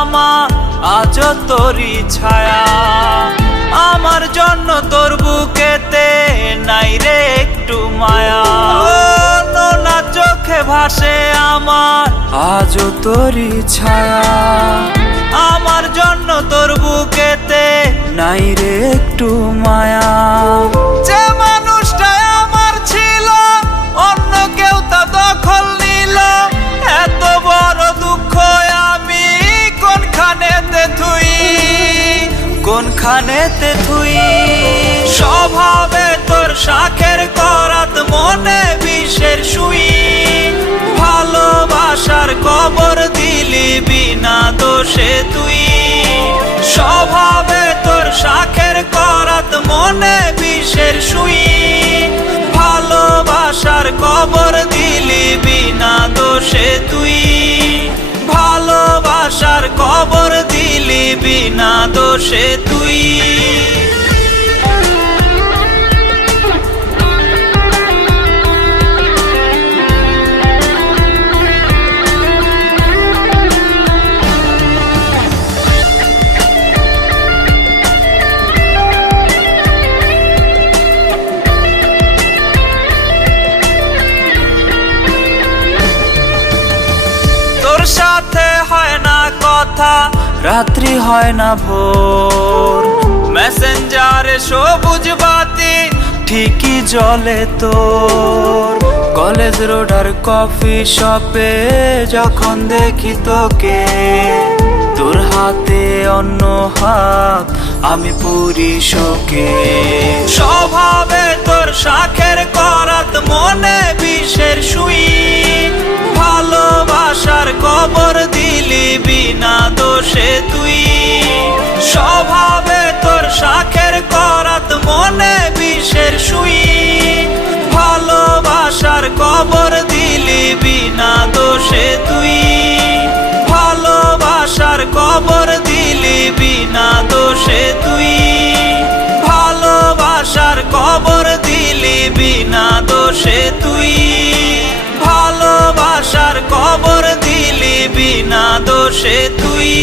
আমার আজও তোরই ছায়া। আমার জন্য তোর বুকেতে নাই রে একটু মায়া। নোনা চোখে ভাসে আমার আজও তোরই ছায়া। আমার জন্য তোর বুকেতে নাই রে একটু মায়া। যে মানুষটা আমার ছিল অন্য কেউ তা দখল নিল, এত বড় দুঃখ আমি কোনখানেতে থুই। স্বভাবে তোর শাখের করাত, মনে বিষের সুই। ভালোবাসার কবর দিলি বিনা দোষে তুই। স্বভাবে তোর শাখের করাত, মনে বিষের সুই। ভালোবাসার কবর দিলি বিনা দোষে তুই। ভালোবাসার কবর দিলি বিনা দোষে তুই। তোর সাথে হয় না কথা, রাত্রি হয় না ভোর। মেসেঞ্জারে সবুজ বাতি ঠিকই জ্বলে তোর। কলেজ রোড আর কফি শপে যখন দেখি তোকে, তোর হাতে অন্য হাত আমি পুরি শোকে। স্বভাবে তোর শাখের করাত, মনে বিষের সুই। ভালোবাসার কবর দিলি বিনা দোষে তুই। স্বভাবে তোর শাখের করাত, মনে বিষের সুই। ভালোবাসার কবর দিলি বিনা দোষে তুই। ভালোবাসার কবর দিলি বিনা দোষে তুই। ভালোবাসার কবর দিলি বিনা দোষে তুই। ভালোবাসার কবর দিলি বিনা দোষে তুই।